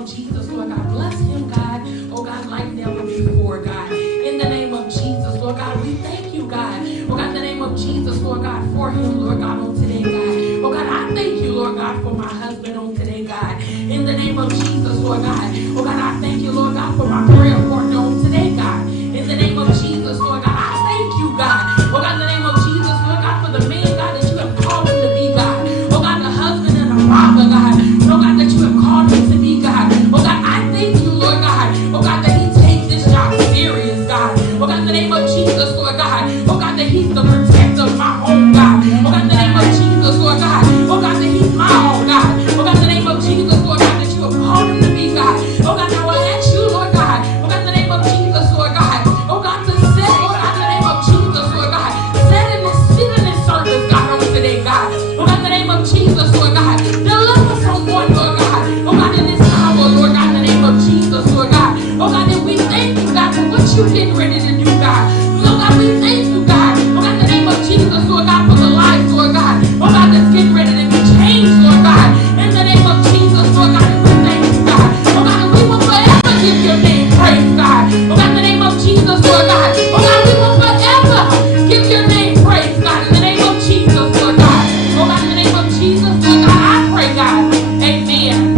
of Jesus, Lord God, bless him, God. Oh God, like never before, God. In the name of Jesus, Lord God, we thank you, God. Oh God, in the name of Jesus, Lord God, for him, Lord God, on today, God. Oh God, I thank you, Lord God, for my husband on today, God. In the name of Jesus, Lord God. Oh God, I thank you, Lord God, for my prayer partner on today, God. In the name of Jesus, Lord God, I thank you, God. Oh God, in the name of Jesus, Lord God, for the man, God, that you have called him to be, God. Oh God, the husband and the father, God. Oh God, that you have called him to be, God. Oh God, I thank you, Lord God. Oh God, that he takes this job serious, God. Oh God, in the name of Jesus, Lord God. Oh God, that he's the protector of my home, God. Oh God, in the name of Jesus, Lord God. Oh God, that he's my all, God. Oh God, in the name of Jesus, Lord God, that you have called him to be, God. Oh God, now I ask you, Lord God. Oh God, in the name of Jesus, Lord God. Oh God, to set, oh God, in the name of Jesus, Lord God. Sit in this service, God, on today, God. Oh God, in the name of Jesus, Lord God. Deliver someone, Lord God. Oh God, in this hour, Lord God, in the name of Jesus, Lord God. Oh God, that we thank you, God, for what you're getting ready to do, God. Lord God, we thank you, God. Oh God, in the name of Jesus, Lord God, for the life, Lord God. Oh God, that's getting ready to be changed, Lord God. In the name of Jesus, Lord God, we thank you, God. Oh God, and we will forever give your name praise, God. Oh God, in the name of Jesus, Lord God. Oh God, we will forever give your name praise, God. In the name of Jesus, Lord God. Oh God, in the name of Jesus, Lord God, I pray, God. Amen.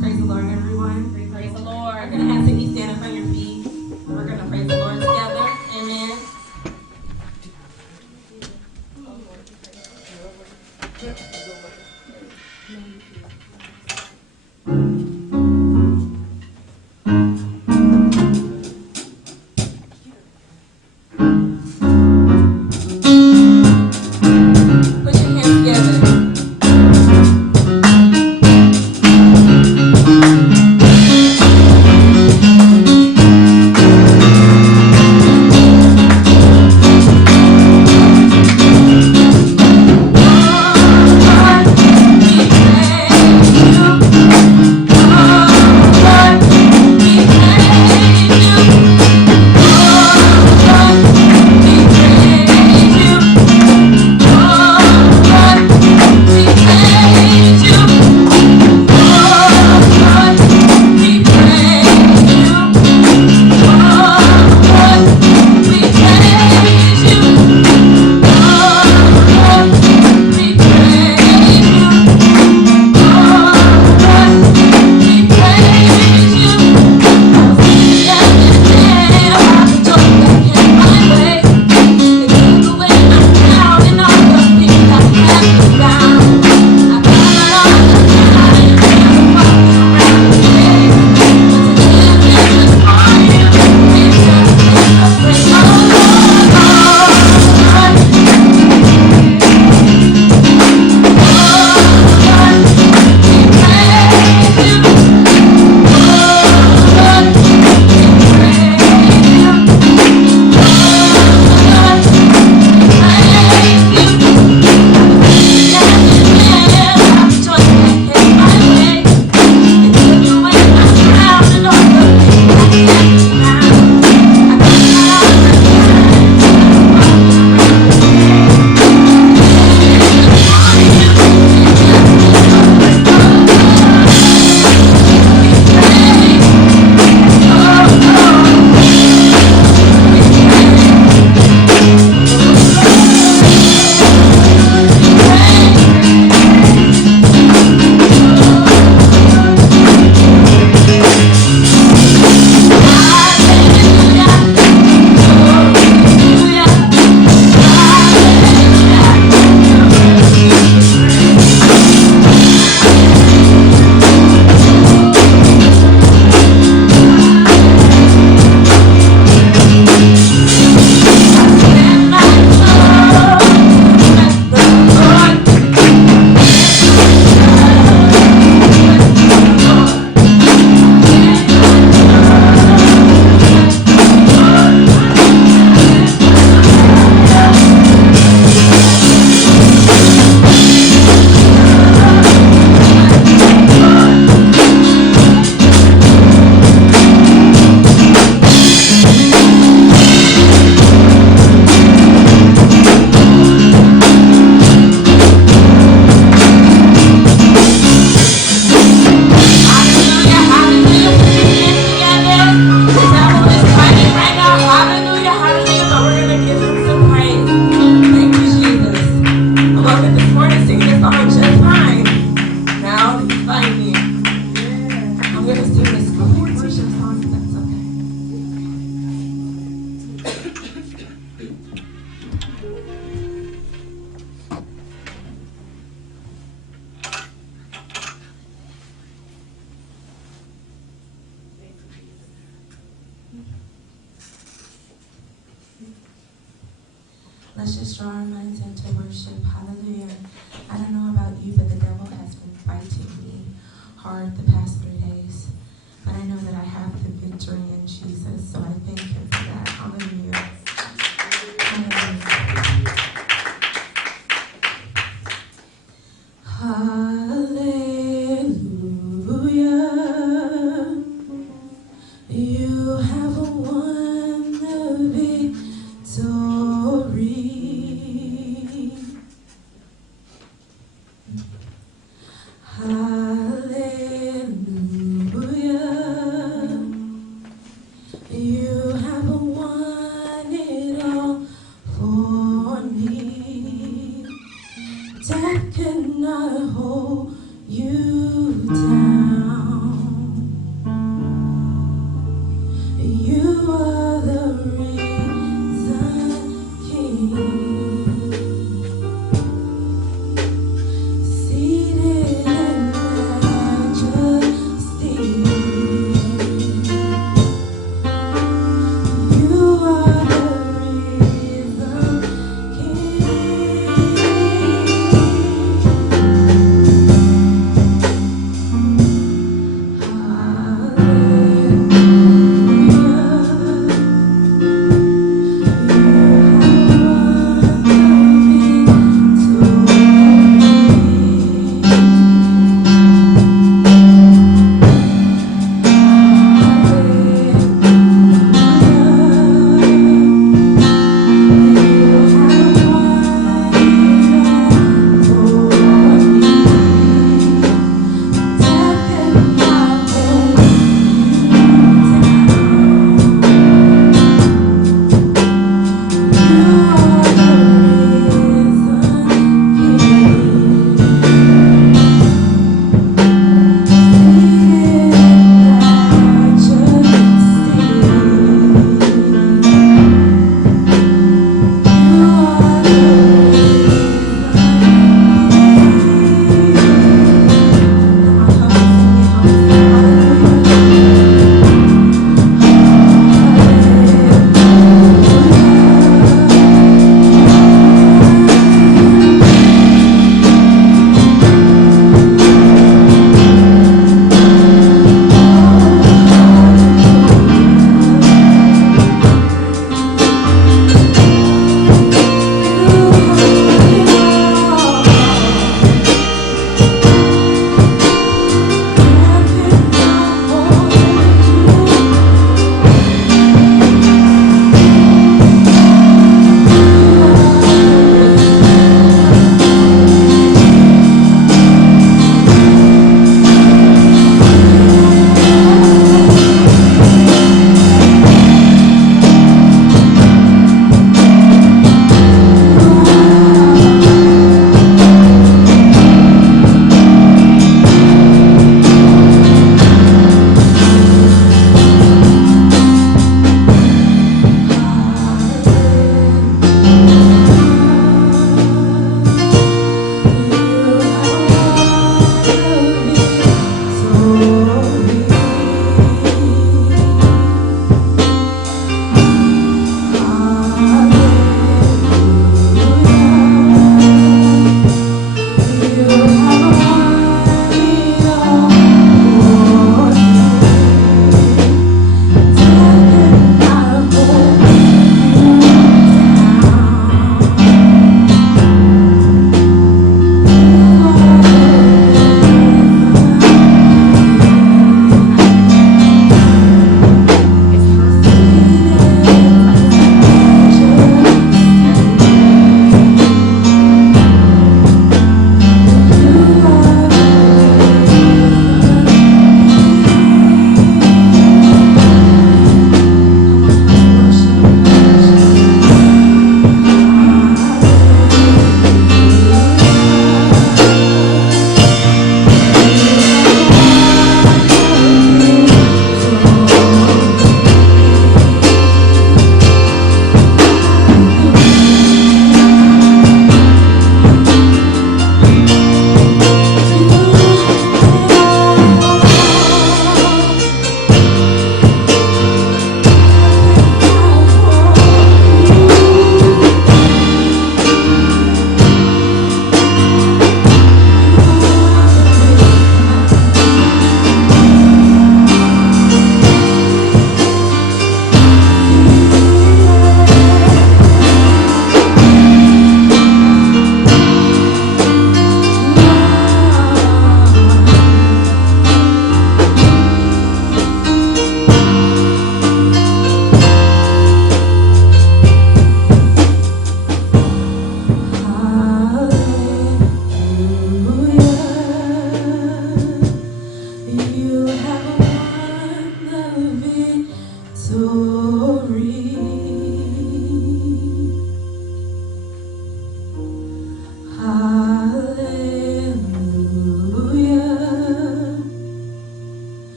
Praise the Lord, everyone. Praise the Lord. We're going to ask that you stand up on your feet. We're going to praise the Lord together. Amen. Put your hands together. Let's just draw our minds into worship. Hallelujah. I don't know about you, but the devil has been fighting me hard the past 3 days. But I know that I have the victory in Jesus, so I thank him for that. Hallelujah. Hallelujah. You have won the victory. Hallelujah. You have won it all for me. Death cannot hold you down. You are the risen King, seated in majesty. You are the risen King. Hallelujah.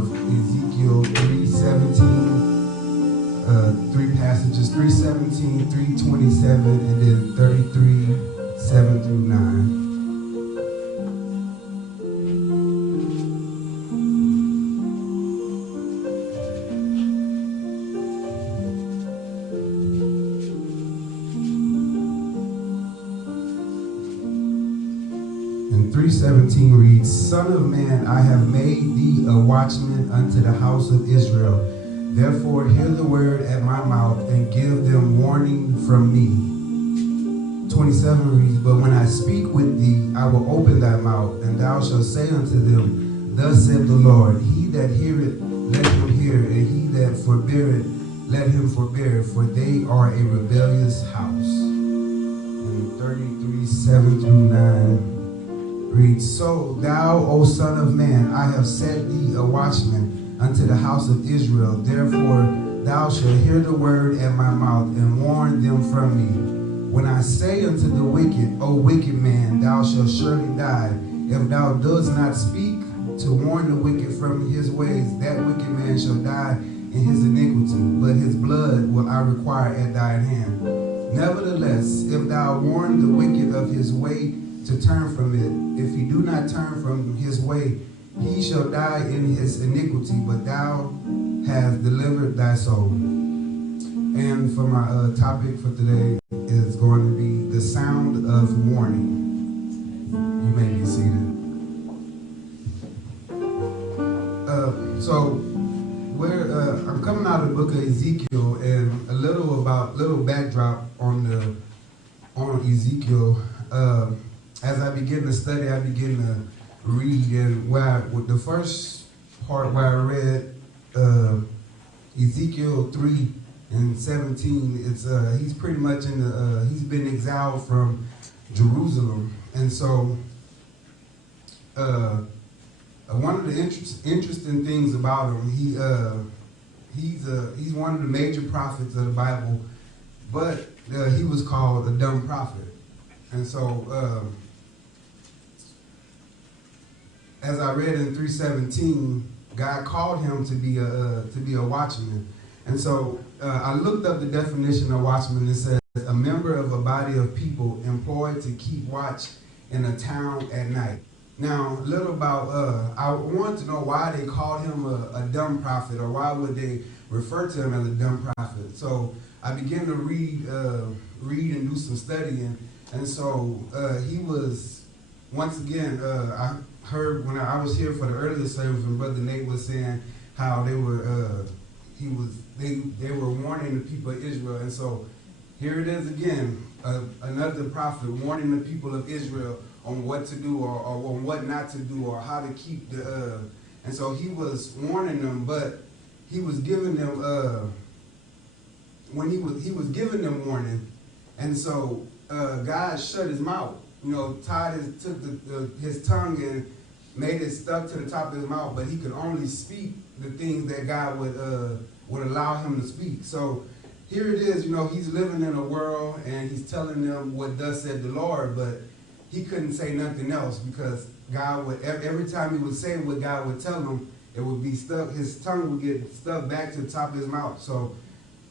of Ezekiel 3:17, three passages, 3:17, 3:27, and then 33:7-9. And 3:17 reads, Son of man, I have made thee a watchman unto the house of Israel. Therefore hear the word at my mouth, and give them warning from me. 27 reads, But when I speak with thee, I will open thy mouth, and thou shalt say unto them, Thus saith the Lord, He that heareth, let him hear, and he that forbeareth, let him forbear, for they are a rebellious house. And 33:7-9 reads, So thou, O son of man, I have set thee a watchman unto the house of Israel. Therefore thou shalt hear the word at my mouth, and warn them from me. When I say unto the wicked, O wicked man, thou shalt surely die, if thou dost not speak to warn the wicked from his ways, that wicked man shall die in his iniquity, but his blood will I require at thine hand. Nevertheless, if thou warn the wicked of his way to turn from it, if he do not turn from his way, he shall die in his iniquity, but thou hast delivered thy soul. And for my topic for today is going to be the sound of warning. You may be seated. I'm coming out of the book of Ezekiel, and a little backdrop on Ezekiel. As I begin to study, I begin to read, and the first part where I read Ezekiel 3:17, it's he's pretty much he's been exiled from Jerusalem, and so one of the interesting things about him, he's one of the major prophets of the Bible, but he was called a dumb prophet, and so. As I read in 3:17, God called him to be a watchman, and so I looked up the definition of watchman. It says a member of a body of people employed to keep watch in a town at night. Now, a little about I wanted to know why they called him a dumb prophet, or why would they refer to him as a dumb prophet. So I began to read and do some studying, and so he was once again. I heard when I was here for the earlier service when Brother Nate was saying how they were warning the people of Israel, and so here it is again, another prophet warning the people of Israel on what to do or on what not to do or how to keep and so he was warning them, but he was giving them he was giving them warning, and so God shut his mouth, took his tongue and made it stuck to the top of his mouth, but he could only speak the things that God would allow him to speak. So here it is, he's living in a world and he's telling them what thus said the Lord, but he couldn't say nothing else because God would, every time he would say what God would tell him, it would be stuck, his tongue would get stuck back to the top of his mouth. So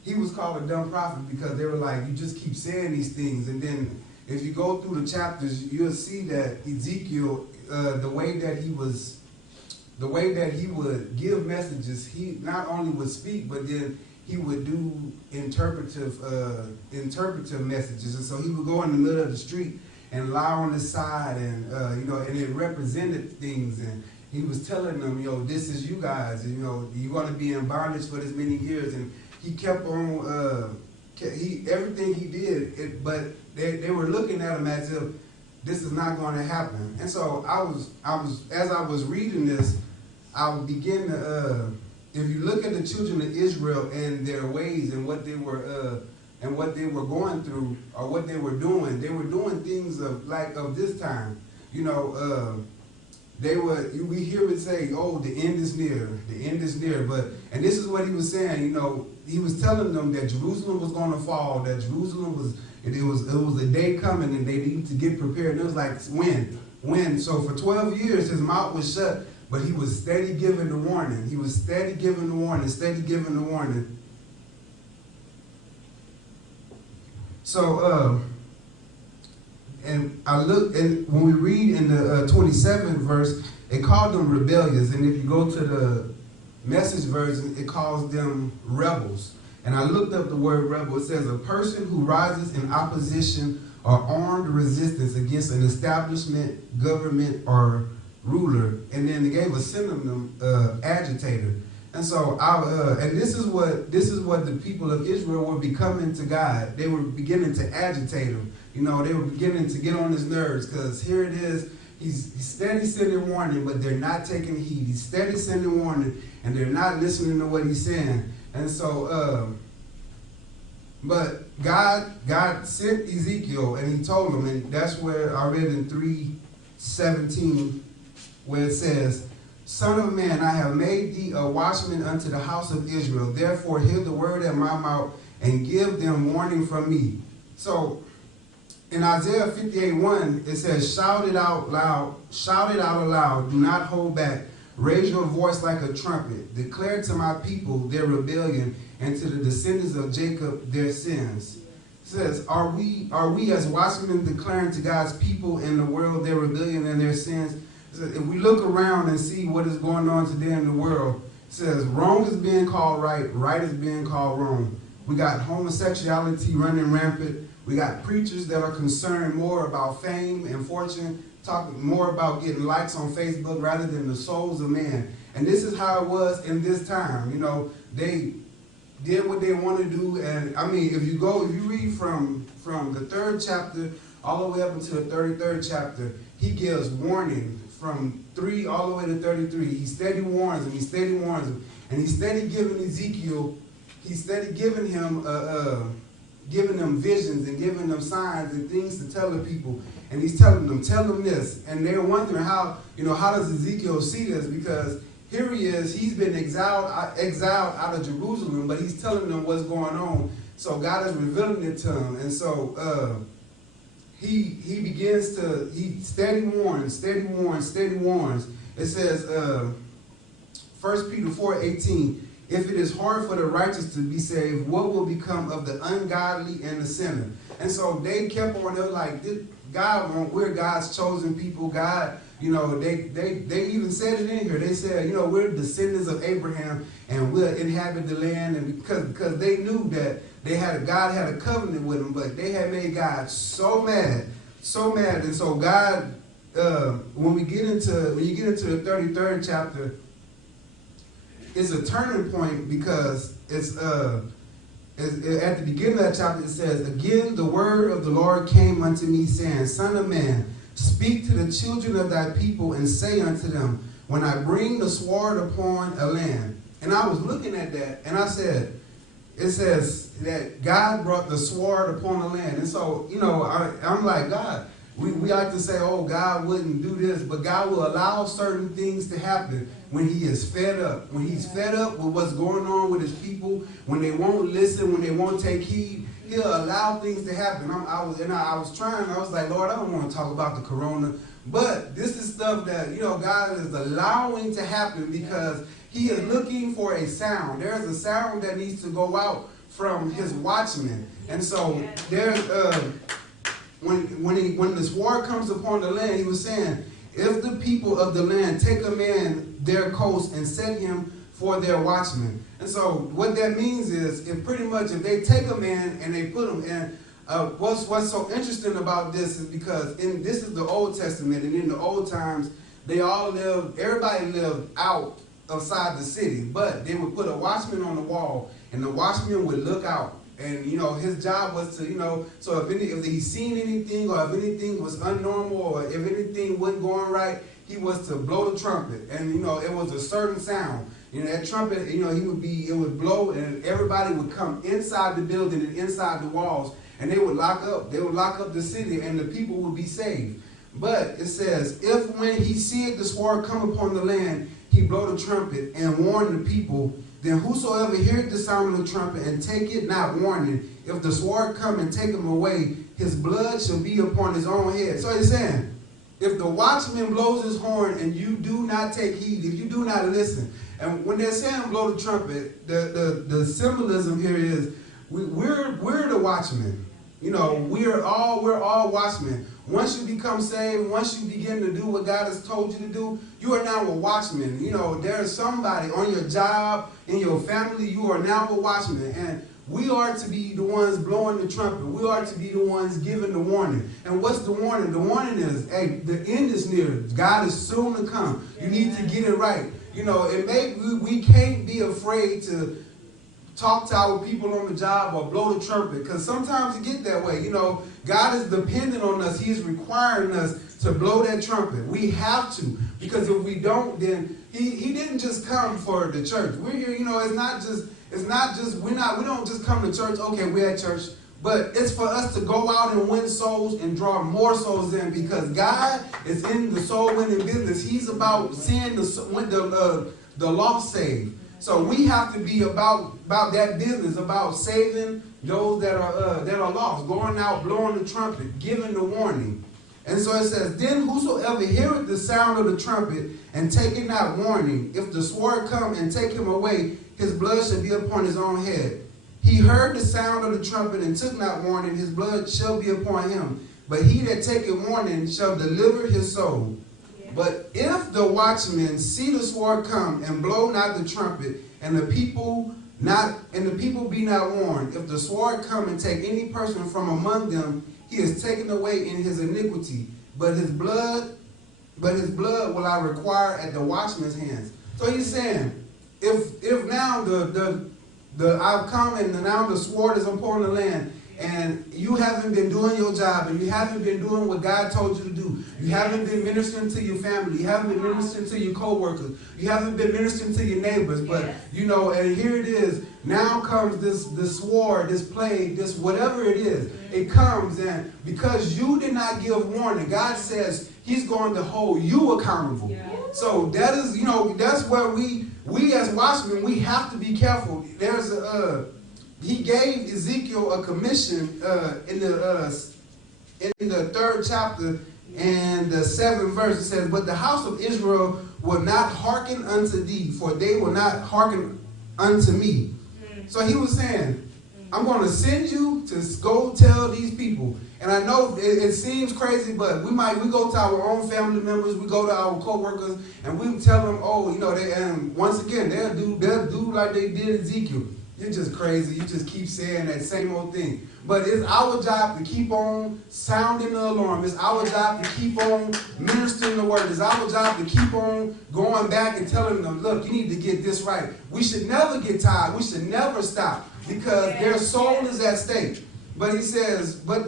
he was called a dumb prophet because they were like, you just keep saying these things. And then if you go through the chapters, you'll see that Ezekiel, the way that he would give messages, he not only would speak, but then he would do interpretive messages. And so he would go in the middle of the street and lie on the side, and and it represented things. And he was telling them, this is you guys, and you're going to be in bondage for this many years. And he kept on, everything he did, but they were looking at him as if this is not going to happen. And so as I was reading this, I would begin to, if you look at the children of Israel and their ways and what they were going through or what they were doing things of this time. We hear it say, oh, the end is near, and this is what he was saying, he was telling them that Jerusalem was going to fall, that Jerusalem was, it was a day coming and they need to get prepared. And it was like, when? So for 12 years his mouth was shut, but he was steady giving the warning. He was steady giving the warning, steady giving the warning. So, and I look, and when we read in the 27th verse, it called them rebellious. And if you go to the Message version, it calls them rebels. And I looked up the word rebel. It says a person who rises in opposition or armed resistance against an establishment, government, or ruler. And then they gave a synonym, agitator. And so, and this is what the people of Israel were becoming to God. They were beginning to agitate him. You know, they were beginning to get on his nerves, because here it is. He's steady sending warning, but they're not taking heed. He's steady sending warning, and they're not listening to what he's saying. And so, but God sent Ezekiel, and he told him, and that's where I read in 3:17, where it says, Son of man, I have made thee a watchman unto the house of Israel. Therefore hear the word at my mouth, and give them warning from me. So, in Isaiah 58:1, it says, shout it out aloud, do not hold back. Raise your voice like a trumpet. Declare to my people their rebellion, and to the descendants of Jacob their sins. It says, are we as watchmen declaring to God's people in the world their rebellion and their sins? It says, if we look around and see what is going on today in the world, it says wrong is being called right, right is being called wrong. We got homosexuality running rampant. We got preachers that are concerned more about fame and fortune, talking more about getting likes on Facebook rather than the souls of man. And this is how it was in this time. You know, they did what they want to do. And I mean, if you read from the 3rd chapter all the way up into the 33rd chapter, he gives warning from 3 all the way to 33. He steady warns him. And he's steady giving Ezekiel, he's steady giving him giving them visions and giving them signs and things to tell the people. And he's telling them, tell them this. And they're wondering how does Ezekiel see this? Because here he is, he's been exiled out of Jerusalem, but he's telling them what's going on. So God is revealing it to him. And so he steady warns. It says, 1 Peter 4:18, if it is hard for the righteous to be saved, what will become of the ungodly and the sinner? And so they kept on, they were like, we're God's chosen people. God, they even said it in here. They said, we're descendants of Abraham, and we'll inhabit the land. And because they knew that God had a covenant with them, but they had made God so mad. And so God, when you get into the 33rd chapter, it's a turning point, because it's at the beginning of that chapter it says, again the word of the Lord came unto me, saying, Son of man, speak to the children of thy people, and say unto them, when I bring the sword upon a land. And I was looking at that, and I said, it says that God brought the sword upon the land. And so, I'm like, God, we like to say, oh, God wouldn't do this, but God will allow certain things to happen when he is fed up. When he's fed up with what's going on with his people, when they won't listen, when they won't take heed, he'll allow things to happen. I was like, Lord, I don't want to talk about the corona, but this is stuff that, God is allowing to happen because he is looking for a sound. There's a sound that needs to go out from his watchmen. And so there's when this war comes upon the land, he was saying, if the people of the land take a man their coast and set him for their watchman. And so what that means is, if they take a man and they put him in, what's so interesting about this is because this is the Old Testament, and in the old times, everybody lived outside the city, but they would put a watchman on the wall, and the watchman would look out. And, his job was to, so if he's seen anything, or if anything was unnormal, or if anything wasn't going right, he was to blow the trumpet. And, it was a certain sound. That trumpet, it would blow, and everybody would come inside the building and inside the walls, and they would lock up the city, and the people would be saved. But it says, if when he seeth the sword come upon the land, he blow the trumpet and warn the people, then whosoever heareth the sound of the trumpet and take it not warning, if the sword come and take him away, his blood shall be upon his own head. So he's saying, if the watchman blows his horn and you do not take heed, if you do not listen, and when they're saying blow the trumpet, the symbolism here is we're the watchmen. You know, we're all watchmen. Once you become saved, once you begin to do what God has told you to do, you are now a watchman. You know, there's somebody on your job, in your family, you are now a watchman. And we are to be the ones blowing the trumpet. We are to be the ones giving the warning. And what's the warning? The warning is, hey, the end is near. God is soon to come. You need to get it right. You know, we can't be afraid to talk to our people on the job or blow the trumpet, because sometimes it get that way. You know, God is dependent on us. He is requiring us to blow that trumpet. We have to, because if we don't, then he didn't just come for the church. We're here, you know, we don't just come to church, okay, we're at church, but it's for us to go out and win souls and draw more souls in, because God is in the soul winning business. He's about seeing the lost saved. So we have to be about that business, about saving those that are lost, going out, blowing the trumpet, giving the warning. And so it says, then whosoever heareth the sound of the trumpet and taketh not warning, if the sword come and take him away, his blood shall be upon his own head. He heard the sound of the trumpet and took not warning, his blood shall be upon him. But he that taketh warning shall deliver his soul. But if the watchman see the sword come and blow not the trumpet, and the people be not warned, if the sword come and take any person from among them, he is taken away in his iniquity. But his blood will I require at the watchman's hands. So he's saying, if now I've come and now the sword is upon the land, and you haven't been doing your job, and you haven't been doing what God told you to do. You haven't been ministering to your family. You haven't been ministering to your co-workers. You haven't been ministering to your neighbors. But, you know, and here it is. Now comes this sword, this plague, this whatever it is. It comes, and because you did not give warning, God says he's going to hold you accountable. Yeah. So that is, you know, that's where we as watchmen, we have to be careful. There's he gave Ezekiel a commission in the 3rd chapter and the 7th verse. It says, but the house of Israel will not hearken unto thee, for they will not hearken unto me. So he was saying, I'm going to send you to go tell these people. And I know it seems crazy, but we go to our own family members, we go to our co-workers, and we tell them, oh, you know, and once again, they'll do like they did Ezekiel. You're just crazy. You just keep saying that same old thing. But it's our job to keep on sounding the alarm. It's our job to keep on ministering the word. It's our job to keep on going back and telling them, look, you need to get this right. We should never get tired. We should never stop, because their soul is at stake. But he says, but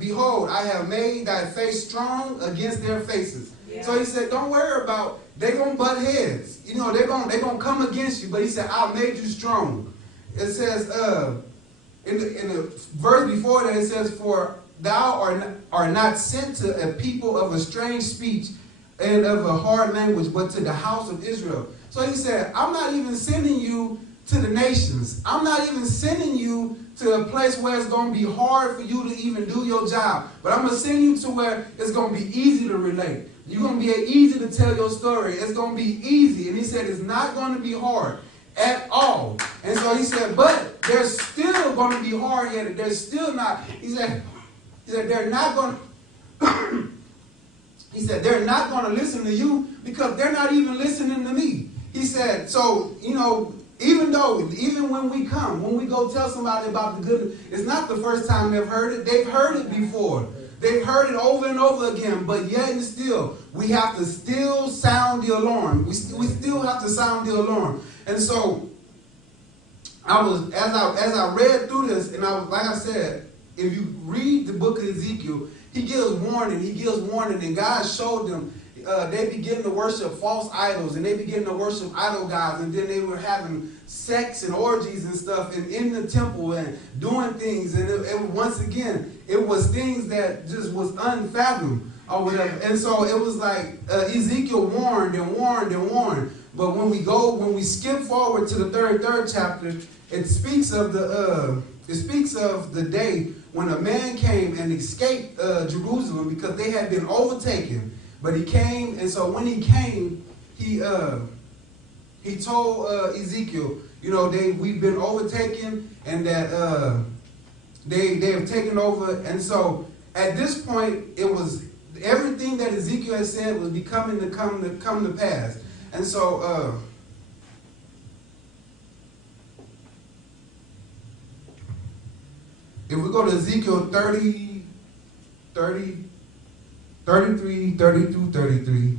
behold, I have made thy face strong against their faces. Yeah. So he said, don't worry about, they're going to butt heads. You know, they're going to come against you. But he said, I made you strong. It says, in the verse before that, it says, for thou art not sent to a people of a strange speech and of a hard language, but to the house of Israel. So he said, I'm not even sending you to the nations. I'm not even sending you to a place where it's going to be hard for you to even do your job. But I'm going to send you to where it's going to be easy to relate. You're going to be easy to tell your story. It's going to be easy. And he said, it's not going to be hard at all. And so he said, but they're still going to be hard-headed. They're still not. He said they're not going to, he said, they're not going to listen to you because they're not even listening to me. He said, so, you know, even when we go tell somebody about the goodness, it's not the first time they've heard it. They've heard it before. They've heard it over and over again, but yet and still, we have to still sound the alarm. We still have to sound the alarm. And so, as I read through this, and like I said, if you read the book of Ezekiel, he gives warning, and God showed them. They begin to worship false idols, and they begin to worship idol gods, and then they were having sex and orgies and stuff in the temple and doing things. And once again, it was things that just was unfathomed or whatever. And so it was like Ezekiel warned and warned and warned. But when we skip forward to the third chapter, it speaks of the day when a man came and escaped Jerusalem because they had been overtaken. But he came, and so when he came, he told Ezekiel, we've been overtaken, and that they have taken over. And so at this point, it was everything that Ezekiel had said was becoming to come to pass. And so if we go to Ezekiel 33, 32, 33.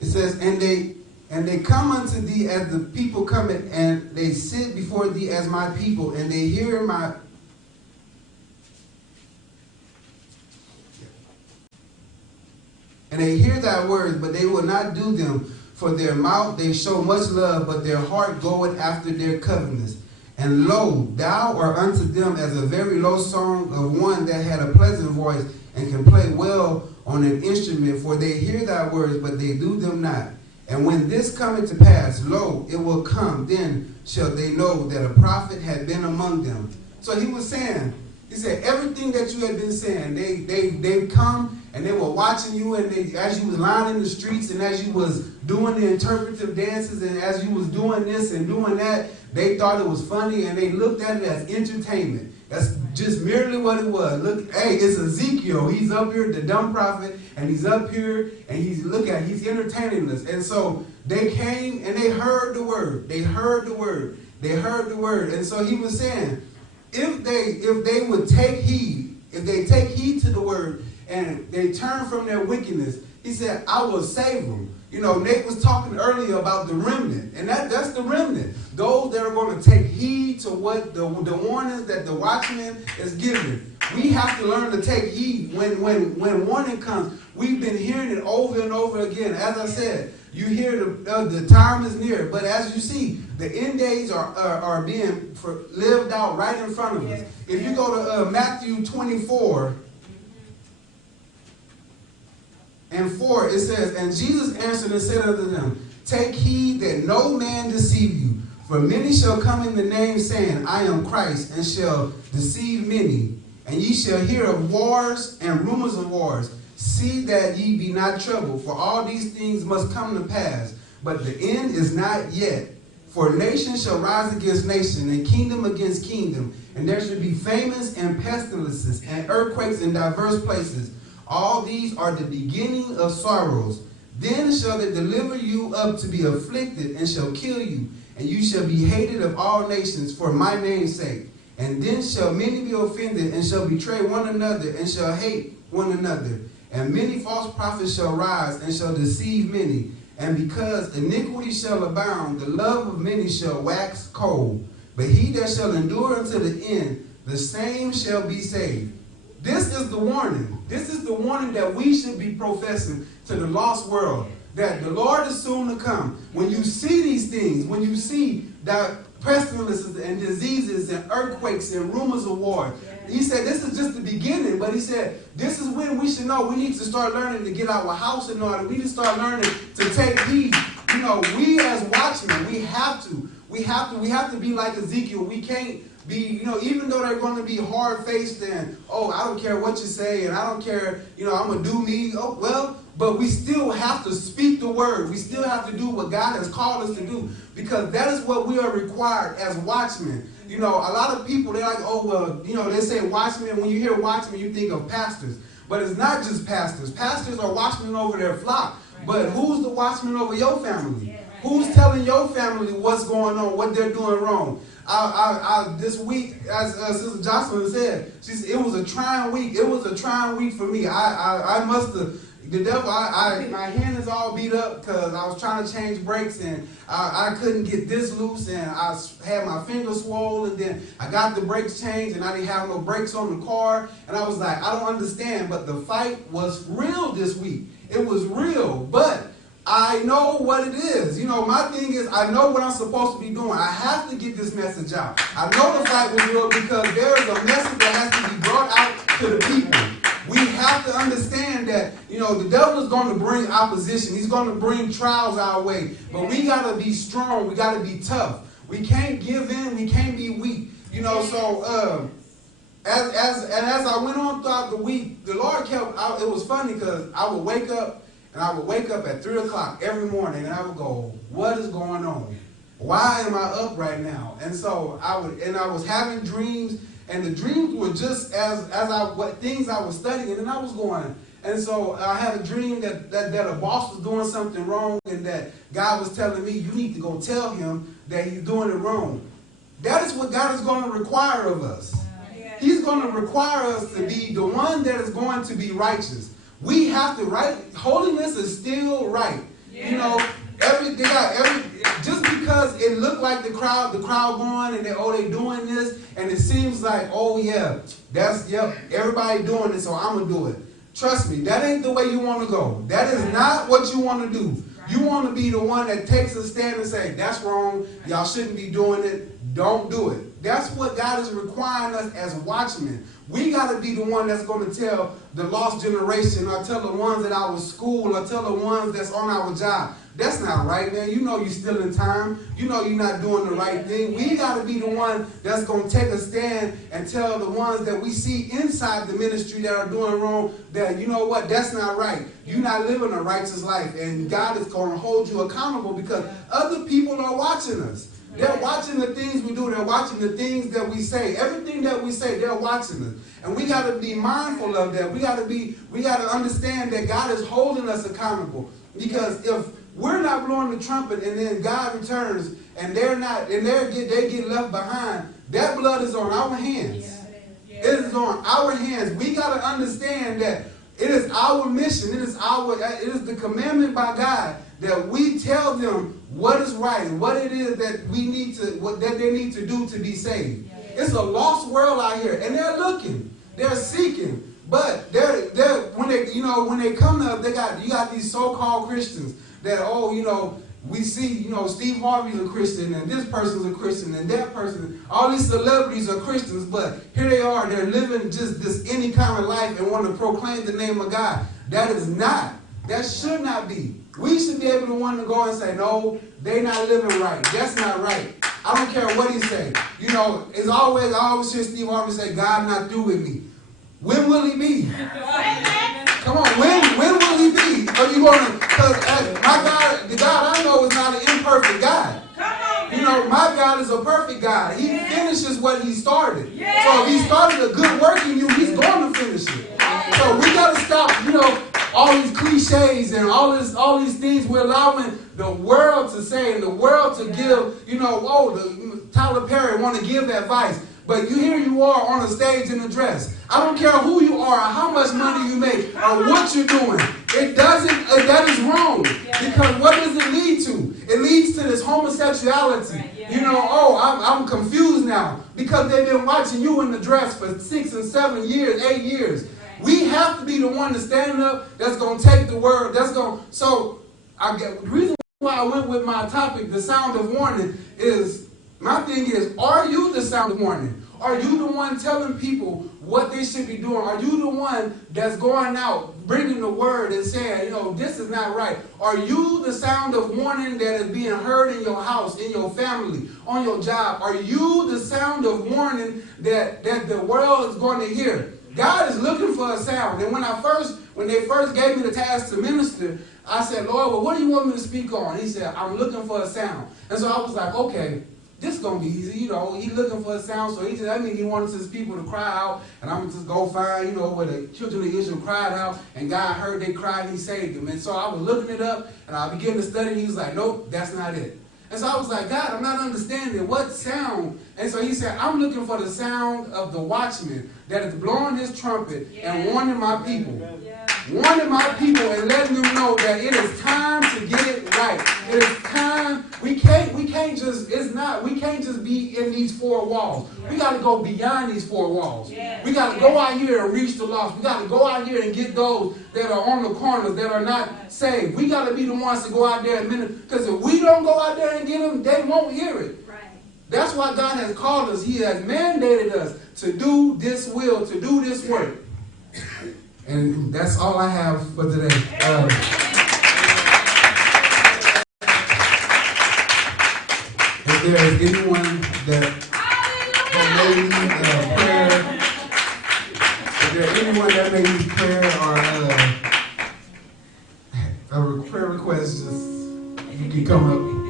It says, and they come unto thee as the people cometh, and they sit before thee as my people, and they hear my thy words, but they will not do them. For their mouth they show much love, but their heart goeth after their covenants. And lo, thou art unto them as a very low song of one that had a pleasant voice, and can play well on an instrument. For they hear thy words, but they do them not. And when this cometh to pass, lo, it will come, then shall they know that a prophet had been among them. So he was saying, he said, everything that you had been saying, they come and they were watching you, and as you was lining the streets, and as you was doing the interpretive dances, and as you was doing this and doing that, they thought it was funny, and they looked at it as entertainment. That's just merely what it was. Look, hey, it's Ezekiel. He's up here, the dumb prophet, and he's up here, and he's entertaining us. And so they came and they heard the word. They heard the word. They heard the word. And so he was saying, if they would take heed, if they take heed to the word, and they turn from their wickedness, he said, I will save them. Nate was talking earlier about the remnant, and that's the remnant. Those that are going to take heed to what the warnings that the watchman is giving. We have to learn to take heed when warning comes. We've been hearing it over and over again. As I said, you hear the time is near, but as you see, the end days are being lived out right in front of us. If you go to Matthew 24, and 4, it says, and Jesus answered and said unto them, take heed that no man deceive you. For many shall come in the name, saying, I am Christ, and shall deceive many. And ye shall hear of wars and rumors of wars. See that ye be not troubled, for all these things must come to pass. But the end is not yet. For nation shall rise against nation, and kingdom against kingdom. And there shall be famines and pestilences, and earthquakes in diverse places. All these are the beginning of sorrows. Then shall they deliver you up to be afflicted, and shall kill you. And you shall be hated of all nations for my name's sake. And then shall many be offended, and shall betray one another, and shall hate one another. And many false prophets shall rise, and shall deceive many. And because iniquity shall abound, the love of many shall wax cold. But he that shall endure unto the end, the same shall be saved. This is the warning. This is the warning that we should be professing to the lost world, that the Lord is soon to come. When you see these things, when you see that pestilences and diseases and earthquakes and rumors of war, he said this is just the beginning, but he said this is when we should know we need to start learning to get our house in order. We need to start learning to take heed. We as watchmen, we have to be like Ezekiel. We can't be, even though they're going to be hard-faced and, I don't care what you say, and I don't care, I'm going to do me. But we still have to speak the word. We still have to do what God has called us to do, because that is what we are required as watchmen. A lot of people, they're like, they say watchmen. When you hear watchmen, you think of pastors. But it's not just pastors. Pastors are watchmen over their flock. But who's the watchman over your family? Who's telling your family what's going on, what they're doing wrong? This week, as Sister Jocelyn said, she said it was a trying week. It was a trying week for me. I must have, the devil, my hand is all beat up because I was trying to change brakes, and I couldn't get this loose, and I had my finger swollen, and then I got the brakes changed, and I didn't have no brakes on the car, and I was like, I don't understand, but the fight was real this week. It was real, but I know what it is. My thing is, I know what I'm supposed to be doing. I have to get this message out. I know the fight was real because there is a message that has to be brought out to the people. We have to understand that, the devil is going to bring opposition. He's going to bring trials our way. But we got to be strong. We got to be tough. We can't give in. We can't be weak. You know, so as I went on throughout the week, the Lord it was funny because I would wake up at 3 o'clock every morning and I would go, what is going on? Why am I up right now? And so I was having dreams, and the dreams were just what things I was studying, and I was going. And so I had a dream that a boss was doing something wrong, and that God was telling me, you need to go tell him that he's doing it wrong. That is what God is going to require of us. He's going to require us to be the one that is going to be righteous. We have to, right? Holiness is still right. You know, just because it looked like the crowd going and they doing this, and it seems like, oh yeah, everybody doing it, so I'm gonna do it. Trust me, that ain't the way you want to go. That is not what you want to do. You want to be the one that takes a stand and say, that's wrong, y'all shouldn't be doing it, don't do it. That's what God is requiring us as watchmen. We got to be the one that's going to tell the lost generation, or tell the ones at our school, or tell the ones that's on our job. That's not right, man. You know you're still in time. You know you're not doing the right thing. We got to be the one that's going to take a stand and tell the ones that we see inside the ministry that are doing wrong that, you know what, that's not right. You're not living a righteous life, and God is going to hold you accountable because other people are watching us. They're watching the things we do. They're watching the things that we say. Everything that we say, they're watching us. And we got to be mindful of that. We got to understand that God is holding us accountable. Because if we're not blowing the trumpet and then God returns and they get left behind, that blood is on our hands. It is on our hands. We got to understand that it is our mission. It is the commandment by God that we tell them what is right and what it is that that they need to do to be saved. It's a lost world out here, and they're looking, they're seeking, but when they come to us, you got these so-called Christians that we see, Steve Harvey's a Christian, and this person's a Christian, and that person, all these celebrities are Christians, but here they are, they're living just this any kind of life and want to proclaim the name of God. That should not be. We should be able to want to go and say, no, they not living right. That's not right. I don't care what he say. I always hear Steve Harvey say, God not through with me. When will he be? Come on, when will he be? Are you going to, because my God, the God I know is not an imperfect God. My God is a perfect God. He finishes what he started. So if he started a good work in you, he's going to finish it. So we got to stop, all these cliches and all these things we're allowing the world to say and the world to give, Tyler Perry want to give advice. But here you are on a stage in a dress. I don't care who you are, or how much money you make, or what you're doing. That is wrong. Because what does it lead to? It leads to this homosexuality. I'm confused now. Because they've been watching you in the dress for 6 and 7 years, 8 years. We have to be the one to stand up that's going to take the word. The reason why I went with my topic, the sound of warning, is, my thing is, are you the sound of warning? Are you the one telling people what they should be doing? Are you the one that's going out, bringing the word and saying, this is not right? Are you the sound of warning that is being heard in your house, in your family, on your job? Are you the sound of warning that the world is going to hear? God is looking for a sound. And when they first gave me the task to minister, I said, Lord, well, what do you want me to speak on? He said, I'm looking for a sound. And so I was like, okay, this is going to be easy. He's looking for a sound. So he wanted his people to cry out. And I'm going to just go find, where the children of Israel cried out. And God heard they cried and he saved them. And so I was looking it up and I began to study. And he was like, nope, that's not it. And so I was like, God, I'm not understanding what sound. And so he said, I'm looking for the sound of the watchman that is blowing his trumpet and warning my people. Warning my people and letting them know that it is time to get it right. It is time. We can't just be in these four walls. We got to go beyond these four walls. We got to go out here and reach the lost. We got to go out here and get those that are on the corners that are not saved. We got to be the ones to go out there and minister. Because if we don't go out there and get them, they won't hear it. That's why God has called us. He has mandated us to do this will, to do this work. And that's all I have for today. If there is anyone that may need prayer, if there is anyone that may need prayer or a prayer request, just you can come up.